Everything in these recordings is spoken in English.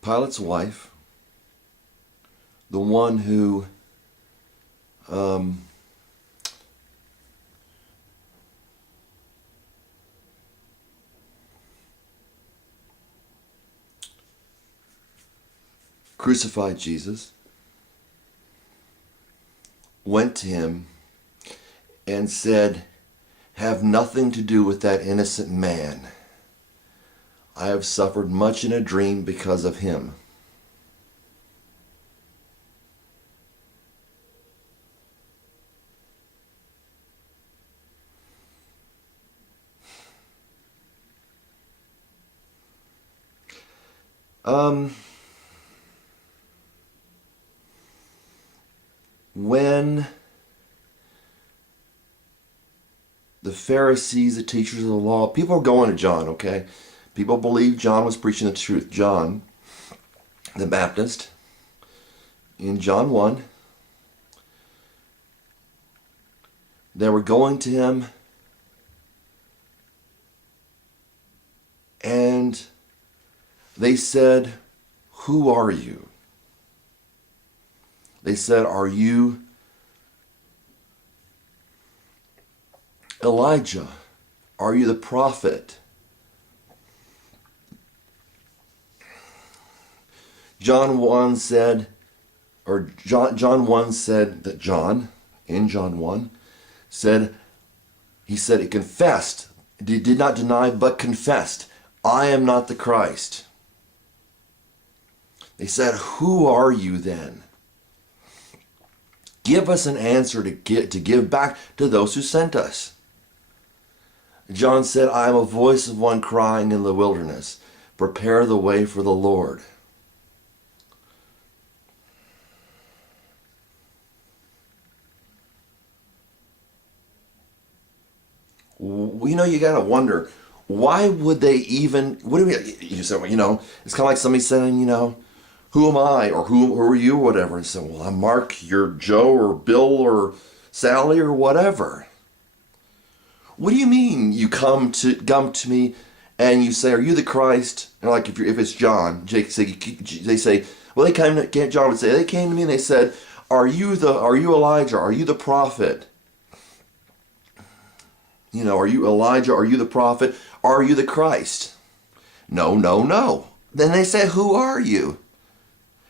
Pilate's wife, the one who crucified Jesus, went to him and said, "Have nothing to do with that innocent man. I have suffered much in a dream because of him." When the Pharisees, the teachers of the law, people are going to John, okay? People believe John was preaching the truth. John the Baptist, in John 1, they were going to him and they said, "Who are you?" They said, "Are you Elijah? Are you the prophet?" John 1 said, or John 1 said that John, in John 1, said, he said, it confessed, did not deny, but confessed, "I am not the Christ." They said, "Who are you then? Give us an answer to give back to those who sent us." John said, "I am a voice of one crying in the wilderness, prepare the way for the Lord." You know, you gotta wonder, why would they even, what do we, you said, well, you know, it's kind of like somebody saying, you know, "Who am I?" or who are you?" or whatever. And so, "Well, I'm Mark, you're Joe or Bill or Sally or whatever." What do you mean you come to me and you say, "Are you the Christ?" And like if it's John, they say, well, John would say, they came to me and they said, are you Elijah? Are you the prophet? You know, "Are you Elijah? Are you the prophet? Are you the Christ?" No, no, no. Then they say, "Who are you?"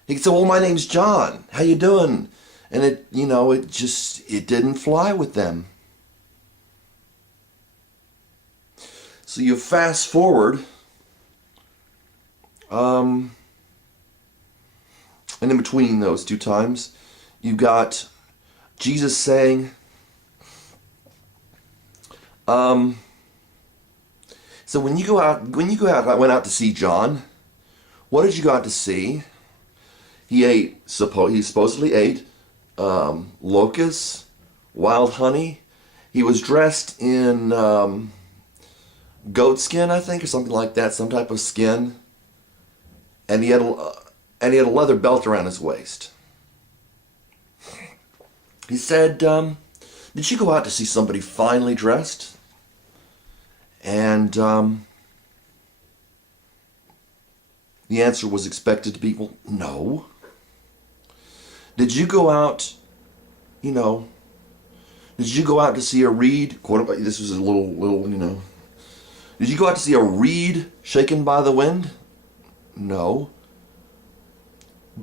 He said, "Well, my name's John. How you doing?" And it didn't fly with them. So you fast forward, and in between those two times, you got Jesus saying, so when I went out to see John, what did you go out to see? He supposedly ate locusts, wild honey. He was dressed in goat skin, I think, or something like that, some type of skin, and he had a leather belt around his waist. He said, "Did you go out to see somebody finely dressed?" And the answer was expected to be, "Well, no." Did you go out, you know, did you go out to see a reed, quote unquote, this was a little, you know, did you go out to see a reed shaken by the wind? No.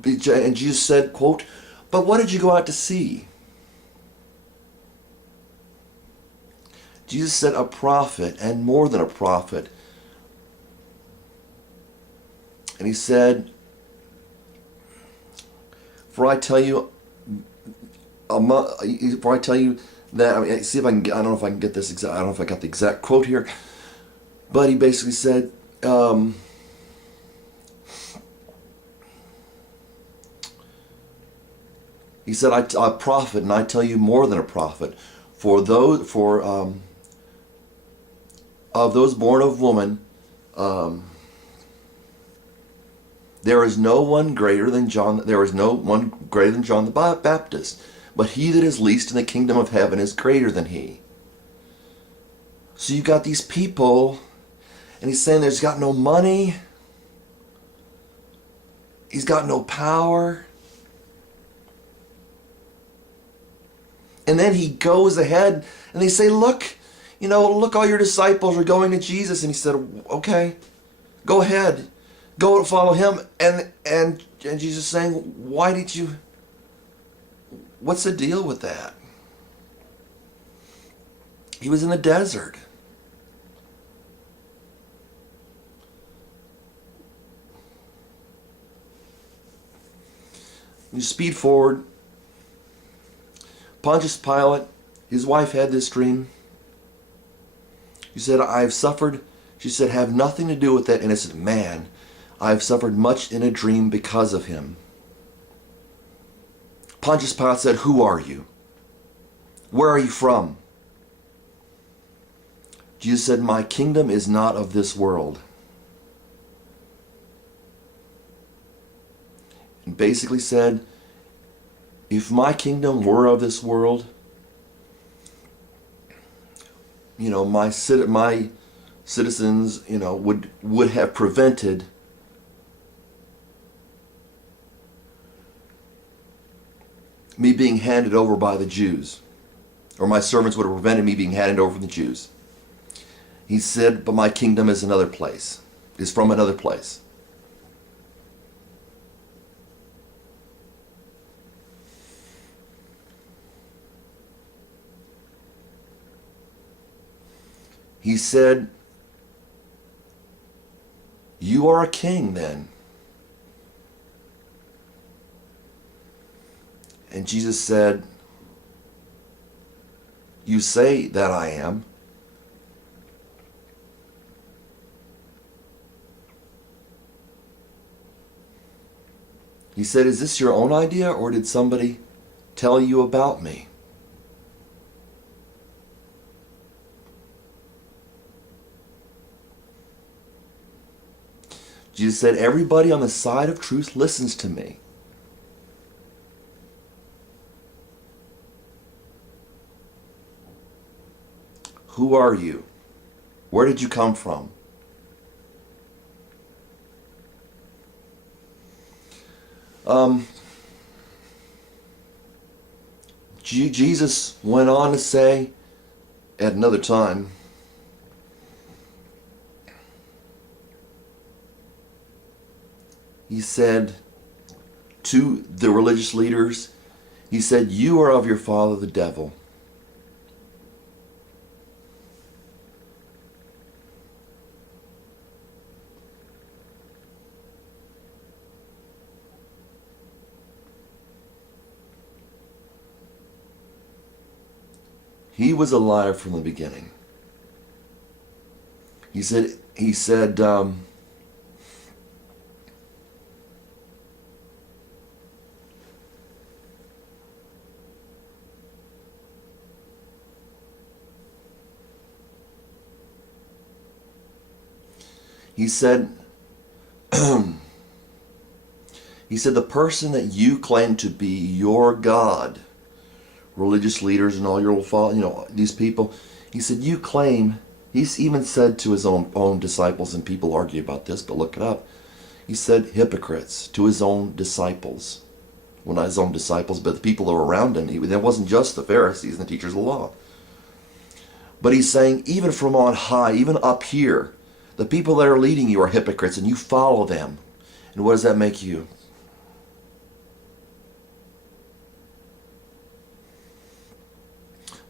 And Jesus said, quote, "But what did you go out to see?" Jesus said, "A prophet, and more than a prophet." And he said, "For I tell you, for I tell you that," I mean, see if I can, I don't know if I can get this exact, I don't know if I got the exact quote here, but he basically said, he said, "I prophet, and I tell you more than a prophet. Of those born of woman, there is no one greater than John. There is no one greater than John the Baptist. But he that is least in the kingdom of heaven is greater than he." So you got these people, and he's saying there's got no money. He's got no power. And then he goes ahead and they say, look, look, all your disciples are going to Jesus. And he said, okay, go ahead. Go follow him. And Jesus is saying, what's the deal with that? He was in the desert. You speed forward. Pontius Pilate, his wife had this dream. She said, I've suffered. She said, have nothing to do with that innocent man. I've suffered much in a dream because of him. Pontius Pilate said, who are you? Where are you from? Jesus said, my kingdom is not of this world. And basically said, if my kingdom were of this world, my citizens, would have prevented me being handed over by the Jews, or my servants would have prevented me being handed over from the Jews. He said, but my kingdom is another place, is from another place. He said, you are a king then. And Jesus said, you say that I am. He said, is this your own idea, or did somebody tell you about me? Jesus said, everybody on the side of truth listens to me. Who are you? Where did you come from? Jesus went on to say at another time, he said to the religious leaders, he said, you are of your father the devil. He was a liar from the beginning. He said, he said the person that you claim to be your God, religious leaders and all your these people, he said, you claim, he's even said to his own disciples, and people argue about this, but look it up. He said hypocrites to his own disciples. Well, not his own disciples, but the people that were around him. That wasn't just the Pharisees and the teachers of the law. But he's saying, even from on high, even up here, the people that are leading you are hypocrites, and you follow them. And what does that make you?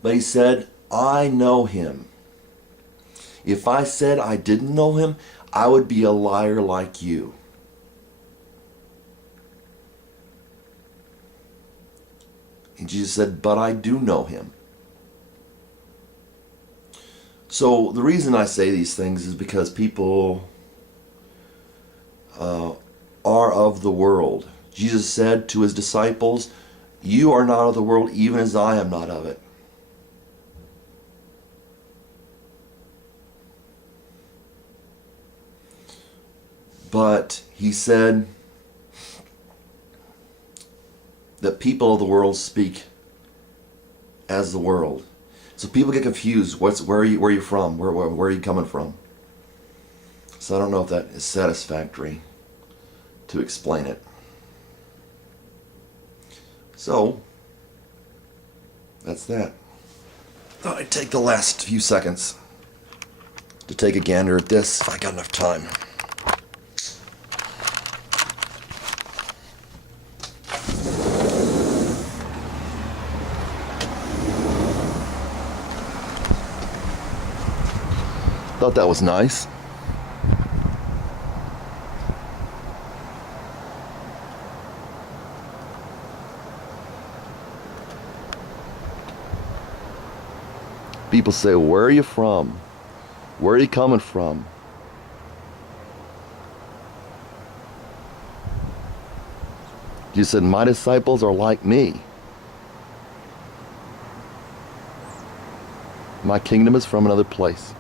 But he said, I know him. If I said I didn't know him, I would be a liar like you. And Jesus said, but I do know him. So the reason I say these things is because people are of the world. Jesus said to his disciples, you are not of the world, even as I am not of it. But he said that people of the world speak as the world. So people get confused. Where are you from? Where are you coming from? So I don't know if that is satisfactory to explain it. So, that's that. Thought I'd take the last few seconds to take a gander at this if I got enough time. Thought that was nice. People say, where are you from? Where are you coming from? You said, my disciples are like me. My kingdom is from another place.